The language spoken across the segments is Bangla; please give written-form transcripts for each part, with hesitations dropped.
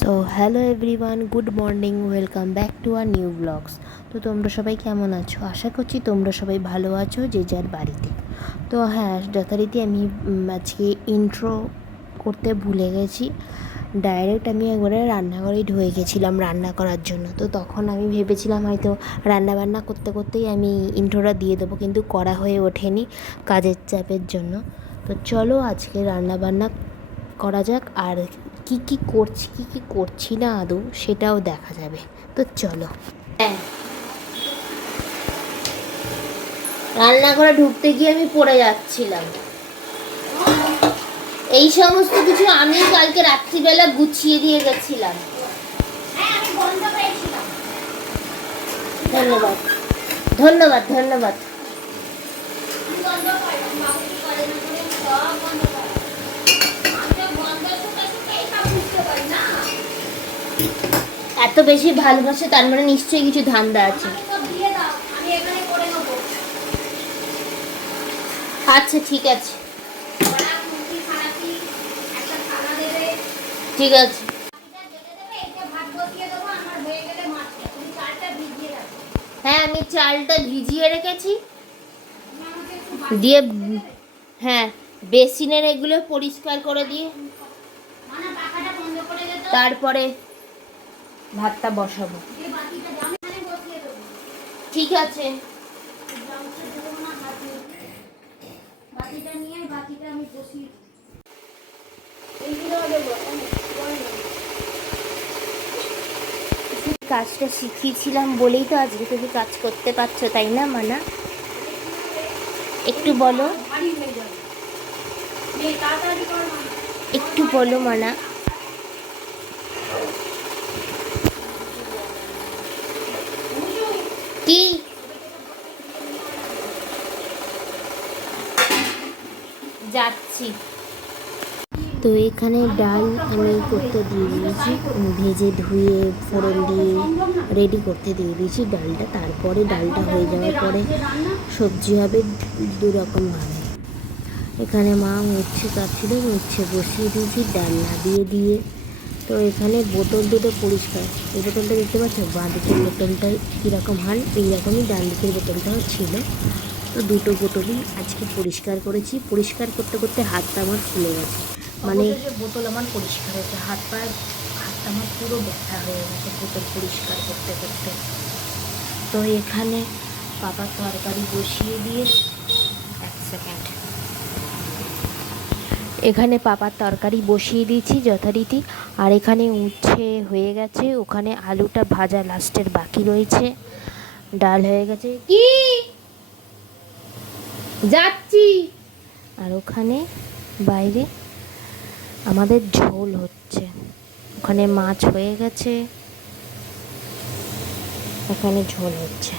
So hello everyone, good morning, welcome back to our new blogs. তো তোমরা সবাই কেমন আছো? আশা করছি তোমরা সবাই ভালো আছো যে যার বাড়িতে। তো হ্যাঁ, যথারীতি আমি আজকে ইন্ট্রো করতে ভুলে গেছি। ডাইরেক্ট আমি একবারে রান্নাঘরেই ঢুকে গেছিলাম রান্না করার জন্য। তো তখন আমি ভেবেছিলাম হয়তো রান্নাবান্না করতে করতেই আমি ইন্ট্রোটা দিয়ে দেবো, কিন্তু করা হয়ে ওঠেনি কাজের চাপের জন্য। তো চলো আজকে রান্নাবান্না করা যাক, আর কি কি করছি কি কি করছি না আদৌ সেটাও দেখা যাবে। তো চলো। হ্যাঁ, রান্নাঘরে ঢুকতে গিয়ে আমি পড়ে যাচ্ছিলাম। এই সমস্ত কিছু আমি কালকে রাত্রিবেলা গুছিয়ে দিয়ে গেছিলাম। ধন্যবাদ, ধন্যবাদ, ধন্যবাদ। এত বেশি ভালোবাসে তার মানে নিশ্চয়ই কিছু ধান্দা আছে। আচ্ছা, ঠিক আছে, ঠিক আছে। হ্যাঁ, আমি চালটা ভিজিয়ে রেখেছি দিয়ে, হ্যাঁ, বেসিনের এগুলো পরিষ্কার করে দিয়ে তারপরে ভাতটা বসাবো। ঠিক আছে। কাজটা শিখিয়েছিলাম বলেই তো আজকে তুমি কাজ করতে পারছো, তাই না মানা? একটু বলো, একটু বলো মানা। কি? যাচ্ছি। তো এখানে ডাল আমি করতে দিয়ে দিয়েছি, ভেজে ধুয়ে ফোড়ন দিয়ে রেডি করতে দিয়ে দিয়েছি ডালটা। তারপরে ডালটা হয়ে যাওয়ার পরে সবজি হবে দু রকমভাবে। এখানে মা উচ্ছে কাটছিল, উচ্ছে বসিয়ে দিয়েছি ডাল নাবিয়ে দিয়ে। তো এখানে বোতল দুটো পরিষ্কার, এই বোতলটা দেখতে পাচ্ছ, বাঁ দিকের বোতলটা কীরকম হাল, এইরকমই ডান দিকের বোতলটাও ছিল। তো দুটো বোতলই আজকে পরিষ্কার করেছি। পরিষ্কার করতে করতে হাতটা আমার ফুলে গেছে, মানে বোতল আমার পরিষ্কার হয়েছে, হাতটা আমার পুরো ব্যথা হয়ে গেছে বোতল পরিষ্কার করতে করতে। তো এখানে পাপার তরকারি বসিয়ে দিয়ে, এক সেকেন্ড, এখানে পাপার তরকারি বসিয়ে দিয়েছি যথারীতি। আর এখানে উচ্ছে হয়ে গেছে, ওখানে আলুটা ভাজা লাস্টের বাকি রয়েছে, ডাল হয়ে গেছে। কি যাচ্ছি। আর ওখানে বাইরে আমাদের ঝোল হচ্ছে, ওখানে মাছ হয়ে গেছে, ওখানে ঝোল হচ্ছে।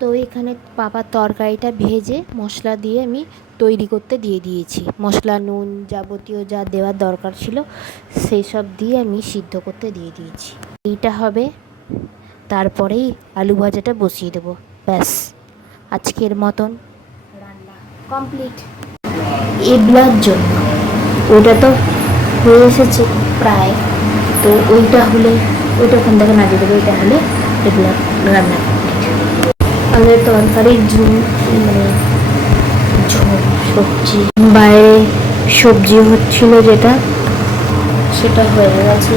তো এখানে পাপার তরকারিটা ভেজে মশলা দিয়ে আমি তৈরি করতে দিয়ে দিয়েছি। মশলা, নুন, যাবতীয় যা দেওয়ার দরকার ছিল সেই সব দিয়ে আমি সিদ্ধ করতে দিয়ে দিয়েছি। এইটা হবে, তারপরেই আলু ভাজাটা বসিয়ে দেবো। ব্যাস, আজকের মতন রান্না কমপ্লিট। এবলার জন্য ওটা তো হয়ে এসেছে প্রায়, তো ওইটা হলে ওইটা ওখান থেকে নামিয়ে দেবো, ওইটা হলে এবলার রান্না কমপ্লিট। আমাদের তরকারির ঝোল, মানে ঝোল সবজি, বাইরে সবজি হচ্ছিল যেটা, সেটা হয়ে গেছে।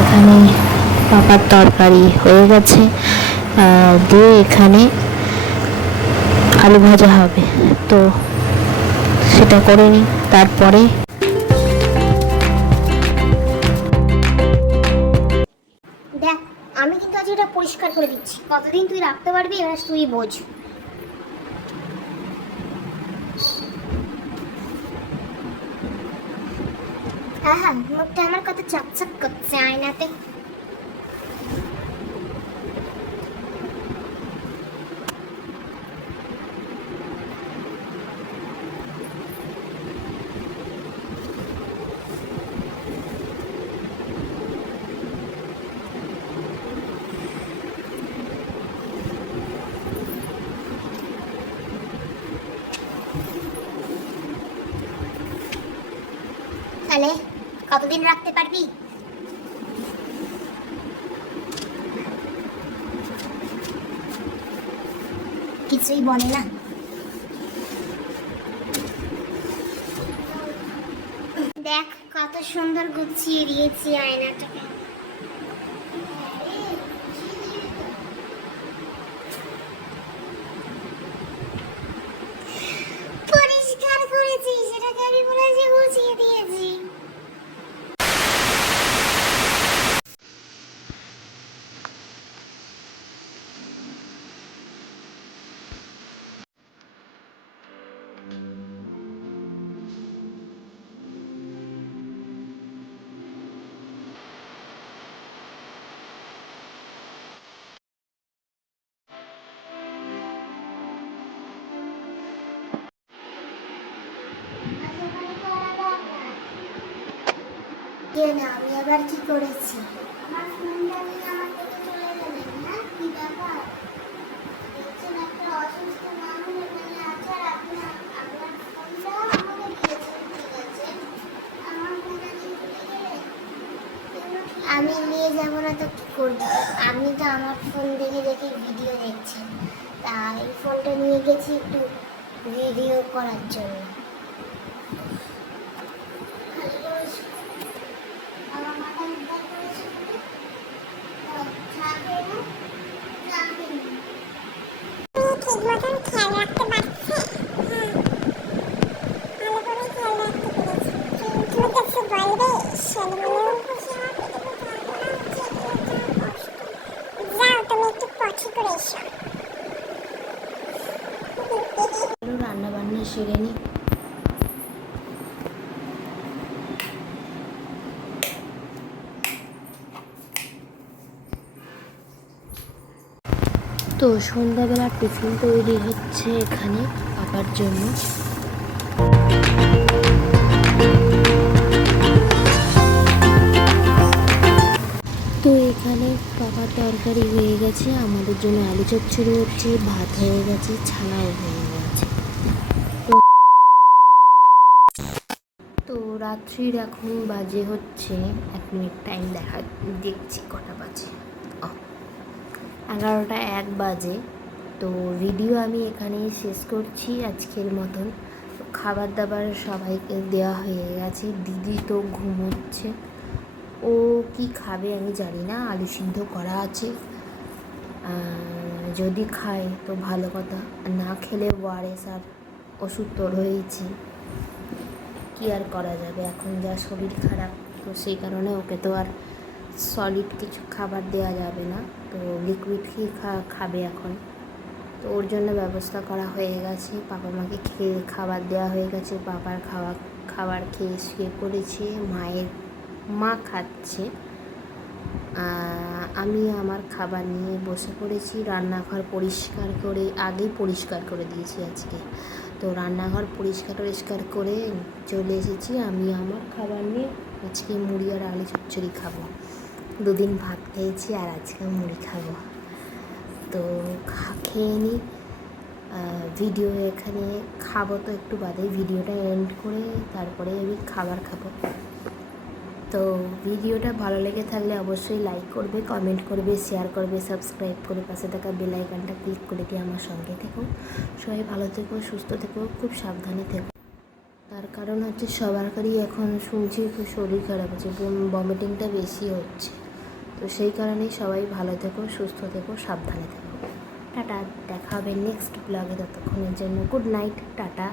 এখানে পাপার তরকারি হয়ে গেছে, দিয়ে এখানে আলু ভাজা হবে, তো সেটা করে নিই। তারপরে দেখ, আমি কিন্তু আজ এটা পরিষ্কার করে দিচ্ছি, কতদিন তুই রাখতে পারবি এবার তুই বোঝ। হ্যাঁ হ্যাঁ, মুখটা আমার কত চকচক করছে আয়নাতে। তাহলে কতদিন রাখতে পারবি? কিছুই বলে না। দেখ কত সুন্দর গুছিয়ে দিয়েছি আয়নাটাকে। পরিষ্কার করেছি, সেটাকে আমি বলে যে গুছিয়ে দিয়েছি। আমি আবার কি করেছি? আমার ফোনটা নিয়ে আমার থেকে চলে গেলেন না, কি ব্যাপার? দেখছেন একটা অসুস্থ মানুষ এখানে আছে আর আপনি আপনার ফোনটা আমাকে দিয়েছেন, ঠিক আছে? আমার ফোনটা নিয়ে চলে গেলেন। আমি নিয়ে যাবো না তো কি করবো? আপনি তো আমার ফোন দেখে দেখে ভিডিও দেখছেন, তাই এই ফোনটা নিয়ে গেছি একটু ভিডিও করার জন্য। ঠিক মতন খেয়াল রাখতে পারছে? ভালো করে খেয়াল রাখতে পেরেছি, কিন্তু কিছু বলবে? সেলমনেও খুশি হবে, যাও তুমি একটু পটি করে এসো। রান্না বান্না সেরে নি। তো সন্ধ্যাবেলা টিফিন তৈরি হচ্ছে এখানে পাপার জন্য। তো এখানে পাপার তরকারি হয়ে গেছে, আমাদের জন্য আলু চচ্চড়ি হচ্ছে, ভাত হয়ে গেছে, ছানাও হয়ে গেছে। তো রাত্রির এখন বাজে হচ্ছে 1 মিনিট টাইম দেখছি কটা বাজে, 11টা 1 বাজে। তো ভিডিও আমি এখানেই শেষ করছি আজকের মতন। খাবার দাবার সবাইকে দেওয়া হয়ে গেছে, দিদি তো ঘুমোচ্ছে, ও কি খাবে আমি জানি না, আলু সিদ্ধ করা আছে, যদি খায় তো ভালো কথা, না খেলে ওআরএস আর ওষুধ তো রয়েছে, কী আর করা যাবে, এখন যা শরীর খারাপ, তো সেই কারণে ওকে তো আর সলিড কিছু খাবার দেওয়া যাবে না, তো লিকুইড খেয়ে খাবে এখন। তো ওর জন্য ব্যবস্থা করা হয়ে গেছে, পাপা মাকে খাবার দেওয়া হয়ে গেছে, পাপার খাবার খেয়ে শুয়ে পড়েছে, মা খাচ্ছে, আমি আমার খাবার নিয়ে বসে পড়েছি। রান্নাঘর আগেই পরিষ্কার করে দিয়েছি আজকে, তো রান্নাঘর পরিষ্কার করে চলে এসেছি। আমি আমার খাবার নিয়ে আজকে মুড়ি আর আলু চচ্চড়ি খাবো, 2 দিন ভাত খেয়েছি আর আজকে মুড়ি খাবো। তো খেয়ে নিই, ভিডিও এখানে খাবো তো একটু বাদে, ভিডিওটা এন্ড করে তারপরে আমি খাবার খাবো। তো ভিডিওটা ভালো লেগে থাকলে অবশ্যই লাইক করবে, কমেন্ট করবে, শেয়ার করবে, সাবস্ক্রাইব করে পাশে থাকা বেল আইকনটা ক্লিক করে দিয়ে আমার সঙ্গে থেকো। সবাই ভালো থেকো, সুস্থ থেকো, খুব সাবধানে থেকো। তার কারণ হচ্ছে সবারই এখন শুনছি খুব শরীর খারাপ হচ্ছে, ভমিটিংটা বেশি হচ্ছে, তো সেই কারণেই সবাই ভালো থেকো, সুস্থ থেকো, সাবধানে থেকো। টাটা, দেখা হবে নেক্সট ব্লগে, ততক্ষণের জন্য গুড নাইট, টাটা।